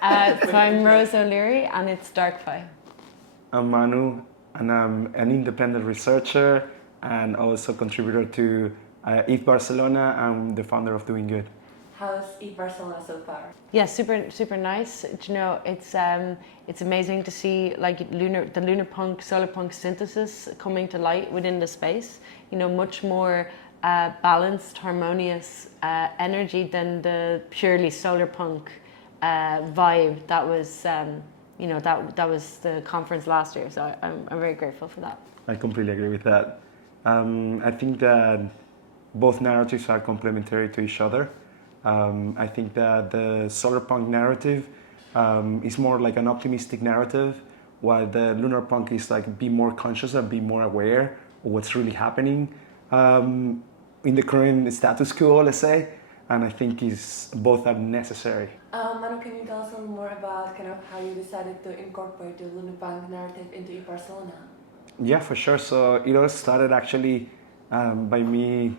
So I'm Rose O'Leary and it's Dark-Fi. I'm Manu and I'm an independent researcher and also contributor to Eth Barcelona. I'm the founder of Doing Good. How's Eth Barcelona so far? Yeah, super nice. You know, it's amazing to see like the Lunar Punk, Solar Punk synthesis coming to light within the space. You know, much more balanced, harmonious energy than the purely solar punk vibe that was, you know, that was the conference last year. So I'm very grateful for that. I completely agree with that. I think that both narratives are complementary to each other. I think that the solar punk narrative is more like an optimistic narrative, while the lunar punk is like be more conscious and be more aware of what's really happening in the current status quo, let's say. And I think both are necessary. Manu, can you tell us a little more about kind of how you decided to incorporate the Lunar Punk narrative into Eth Barcelona? Yeah, for sure. So it all started actually by me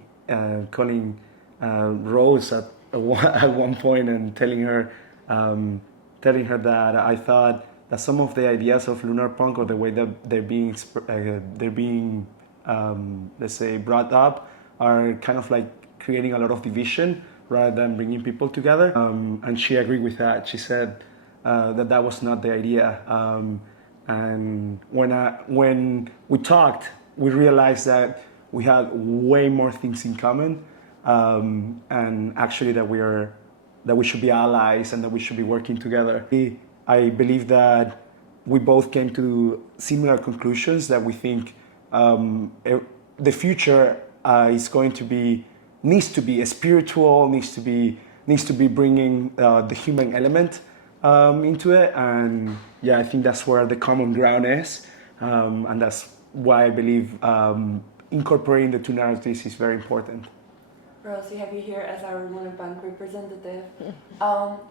calling Rose at one point and telling her that I thought that some of the ideas of lunar punk or the way that they're being let's say brought up are kind of like creating a lot of division rather than bringing people together. And she agreed with that. She said that was not the idea. And when we talked, we realized that we had way more things in common, and actually that we should be allies and that we should be working together. I believe that we both came to similar conclusions, that we think the future needs to be spiritual, needs to be bringing the human element into it, and yeah, I think that's where the common ground is, and that's why I believe incorporating the two narratives is very important. Rose, we have you here as our Lunar Punk representative.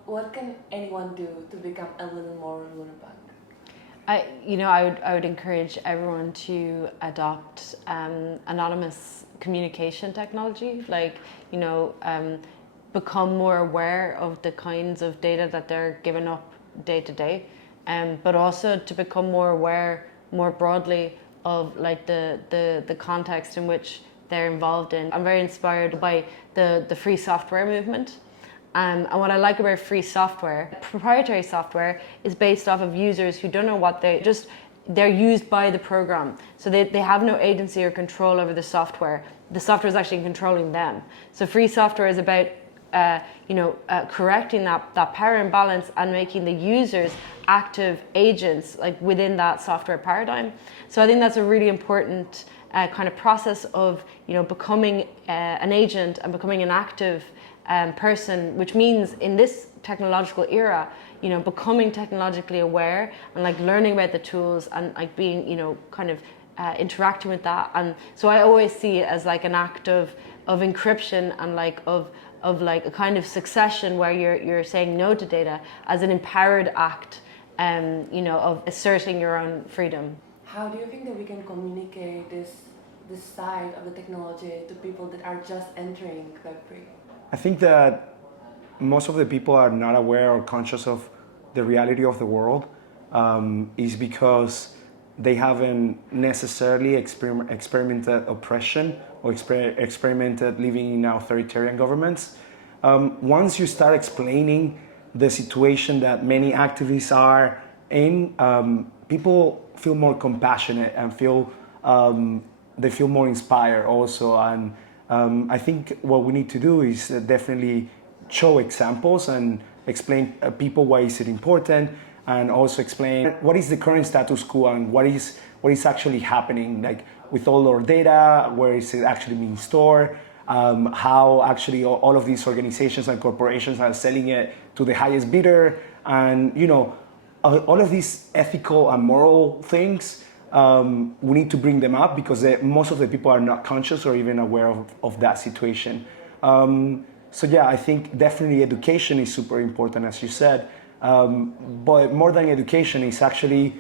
What can anyone do to become a little more Lunar Punk? I would encourage everyone to adopt anonymous communication technology. Like, become more aware of the kinds of data that they're giving up day to day, but also to become more aware, more broadly, of like the context in which they're involved in. I'm very inspired by the free software movement. And what I like about free software, proprietary software, is based off of users who don't know what they're used by the program. So they have no agency or control over the software. The software is actually controlling them. So free software is about correcting that power imbalance and making the users active agents like within that software paradigm. So I think that's a really important kind of process of becoming an agent and becoming an active person, which means in this technological era, becoming technologically aware and like learning about the tools and like being interacting with that. And so I always see it as like an act of encryption and like of like a kind of succession where you're saying no to data as an empowered act, of asserting your own freedom. How do you think that we can communicate this side of the technology to people that are just entering Web3? I think that most of the people are not aware or conscious of the reality of the world, is because they haven't necessarily experimented oppression or experimented living in authoritarian governments. Once you start explaining the situation that many activists are in, people feel more compassionate and they feel more inspired also. And I think what we need to do is definitely show examples and explain people why is it important, and also explain what is the current status quo and what is actually happening, like with all our data, where is it actually being stored, how actually all of these organizations and corporations are selling it to the highest bidder, and all of these ethical and moral things. We need to bring them up because most of the people are not conscious or even aware of that situation. So yeah, I think definitely education is super important, as you said. But more than education, is actually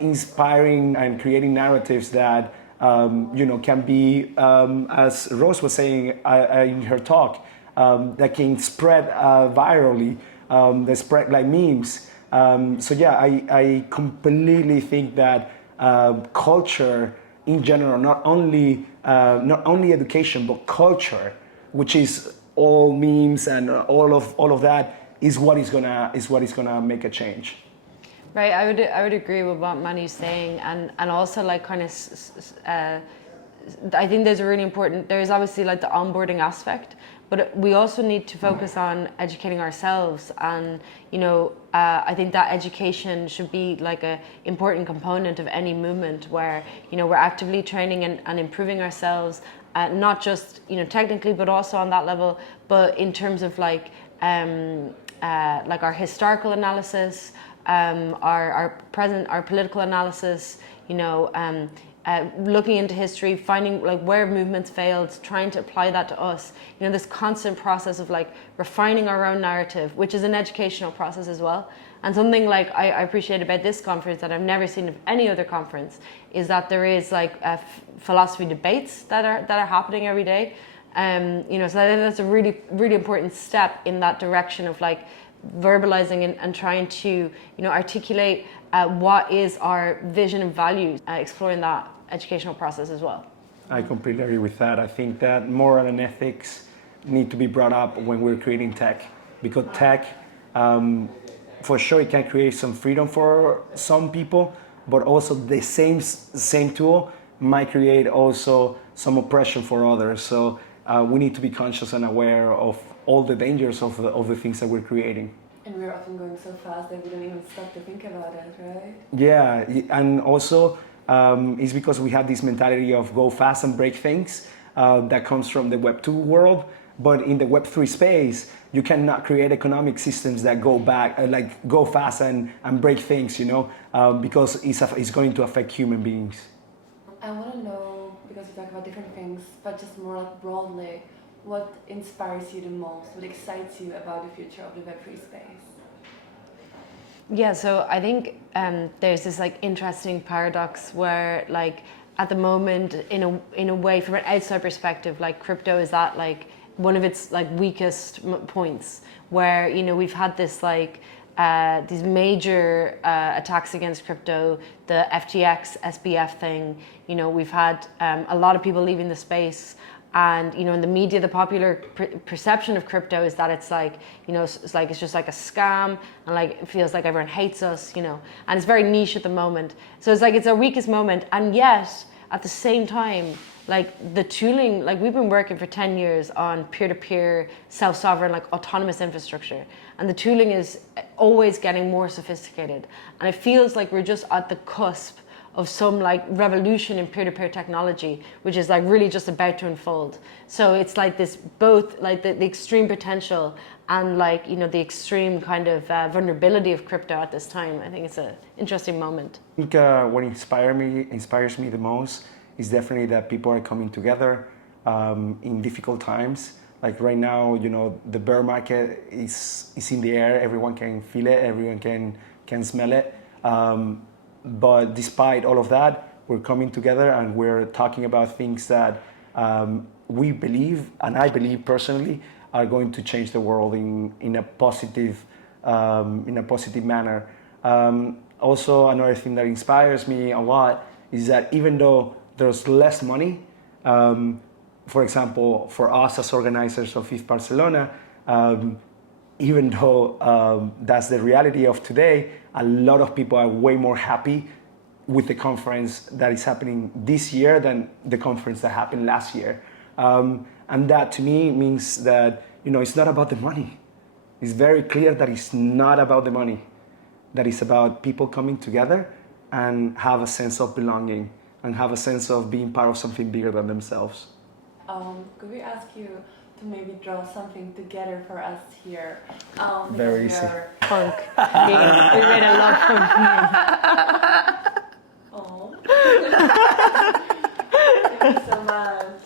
inspiring and creating narratives that can be, as Rose was saying in her talk, that can spread virally they spread like memes. So yeah, I completely think that culture in general, not only education, but culture, which is all memes and all of that, is what is gonna make a change. Right, I would agree with what Manu's saying, and also like kind of I think there's a really important, there's obviously like the onboarding aspect, but we also need to focus on educating ourselves. And I think that education should be like a important component of any movement where we're actively training and improving ourselves, not just technically, but also on that level, but in terms of like our historical analysis, our political analysis, looking into history, finding like where movements failed, trying to apply that to us. This constant process of like refining our own narrative, which is an educational process as well. And something like I appreciate about this conference that I've never seen of any other conference is that there is like philosophy debates that are happening every day. So I think that's a really, really important step in that direction of like verbalizing and trying to articulate what is our vision and values, exploring that educational process as well. I completely agree with that. I think that moral and ethics need to be brought up when we're creating tech, because tech, for sure, it can create some freedom for some people, but also the same tool might create also some oppression for others. So we need to be conscious and aware of all the dangers of the things that we're creating. And we're often going so fast that we don't even stop to think about it, right? Yeah, and also it's because we have this mentality of go fast and break things that comes from the Web 2 world. But in the Web 3 space, you cannot create economic systems that go fast and break things, because it's going to affect human beings. I want to know, because you talk about different things, but just more like broadly, what inspires you the most? What excites you about the future of the Web3 space? Yeah, so I think there's this like interesting paradox where like at the moment, in a way, from an outside perspective, like crypto is at like one of its like weakest points, where we've had this like these major attacks against crypto, the FTX SBF thing. We've had a lot of people leaving the space. And in the media, the popular perception of crypto is that it's like it's just like a scam, and like it feels like everyone hates us, and it's very niche at the moment. So it's like it's our weakest moment, and yet at the same time, like the tooling, like we've been working for 10 years on peer-to-peer, self-sovereign, like autonomous infrastructure, and the tooling is always getting more sophisticated, and it feels like we're just at the cusp of some like revolution in peer-to-peer technology, which is like really just about to unfold. So it's like this, both like the extreme potential and like the extreme kind of vulnerability of crypto at this time. I think it's an interesting moment. I think what inspires me the most is definitely that people are coming together in difficult times. Like right now, the bear market is in the air. Everyone can feel it. Everyone can smell it. But despite all of that, we're coming together and we're talking about things that we believe, and I believe personally, are going to change the world in a positive manner. Also, another thing that inspires me a lot is that even though there's less money, for example, for us as organizers of Eth Barcelona, even though that's the reality of today, a lot of people are way more happy with the conference that is happening this year than the conference that happened last year. And that to me means that, it's not about the money. It's very clear that it's not about the money, that it's about people coming together and have a sense of belonging and have a sense of being part of something bigger than themselves. Could we ask you to maybe draw something together for us here? Very easy. Punk. We made a love punk meme. Oh. Thank you so much.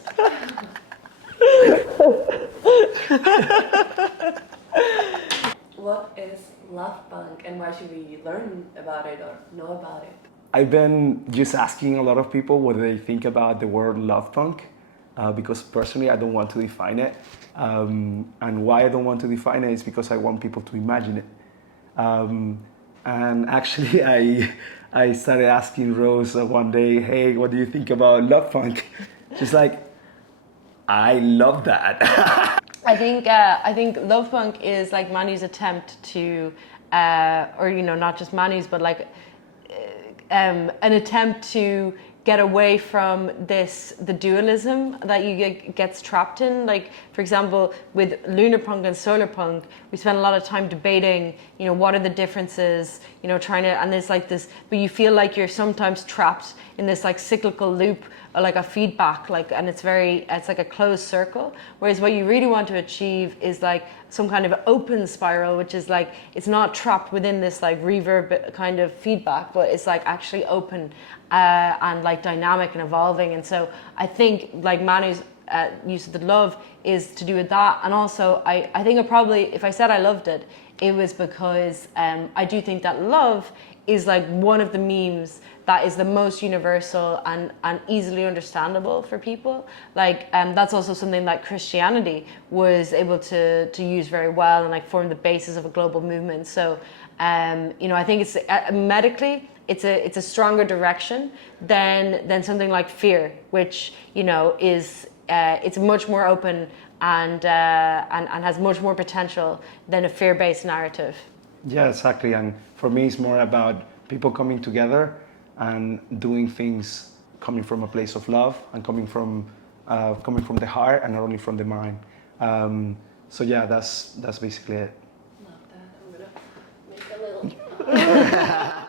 What is love punk and why should we learn about it or know about it? I've been just asking a lot of people what they think about the word love punk. because personally I don't want to define it. And why I don't want to define it is because I want people to imagine it. And actually, I started asking Rose one day, hey, what do you think about love punk? She's like, I love that. I think love punk is like Manu's attempt to, or not just Manu's, but like an attempt to get away from the dualism that you gets trapped in. Like, for example, with Lunar Punk and Solar Punk, we spent a lot of time debating, what are the differences, trying to, and there's like this, but you feel like you're sometimes trapped in this like cyclical loop, or like a feedback, and it's like a closed circle. Whereas what you really want to achieve is like some kind of open spiral, which is like, it's not trapped within this like reverb kind of feedback, but it's like actually open and like dynamic and evolving. And so I think like Manu's use of the love is to do with that. And also I think if I said I loved it, it was because I do think that love is like one of the memes that is the most universal and easily understandable for people. Like that's also something that Christianity was able to use very well and like form the basis of a global movement. So I think it's medically it's a stronger direction than something like fear, which is it's much more open and has much more potential than a fear-based narrative. Yeah, exactly. And for me, it's more about people coming together and doing things coming from a place of love and coming from the heart and not only from the mind. So yeah, that's basically it. Love that. I'm gonna make a little